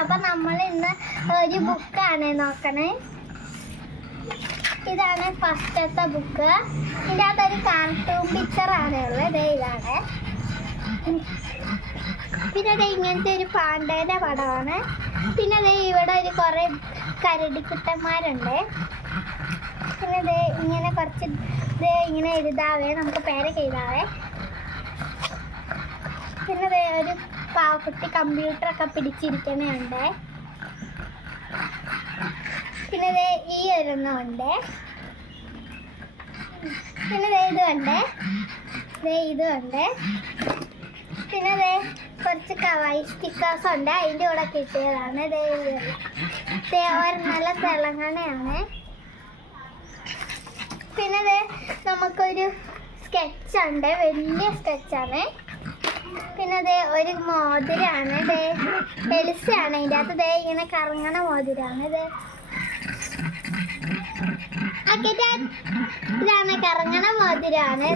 അപ്പൊ നമ്മൾ ഇന്ന് ഒരു ബുക്കാണ് നോക്കണേ. ഇതാണ് ഫസ്റ്റത്തെ ബുക്ക്. ഇതിൻ്റെ അകത്തൊരു കാർട്ടൂൺ പിക്ചറാണ് ഉള്ളത്. ഇതാണ് പിന്നെ ഇങ്ങനത്തെ ഒരു പാണ്ടേൻ്റെ പടമാണ്. പിന്നെ ഇവിടെ ഒരു കുറേ കരടിക്കുട്ടന്മാരുണ്ട്. പിന്നെ ഇങ്ങനെ കുറച്ച് ഇങ്ങനെ എഴുതാവേ, നമുക്ക് പേരൊക്കെ എഴുതാവേ. പിന്നെ ഒരു പാവക്കുട്ടി കമ്പ്യൂട്ടറൊക്കെ പിടിച്ചിരിക്കുന്നുണ്ട്. പിന്നെ ഈ ഒരെണ്ണമുണ്ട്. പിന്നെ ഇതുണ്ട്, ഇതുണ്ട്. പിന്നെ കുറച്ച് കവായി സ്റ്റിക്കേഴ്സ് ഉണ്ട്, അതിൻ്റെ കൂടെ കിട്ടിയതാണ്. നല്ല തിളങ്ങണയാണ്. പിന്നെ നമുക്കൊരു സ്കെച്ചുണ്ട്, വലിയ സ്കെച്ചാണ്. പിന്നെ ഒരു മോതിരാണ്. എലിസയാണ് അതിൻ്റെ അകത്ത്. ഇങ്ങനെ കറങ്ങണ മോതിരാണ്. ഇതാണ് കറങ്ങണ മോതിരാണ്.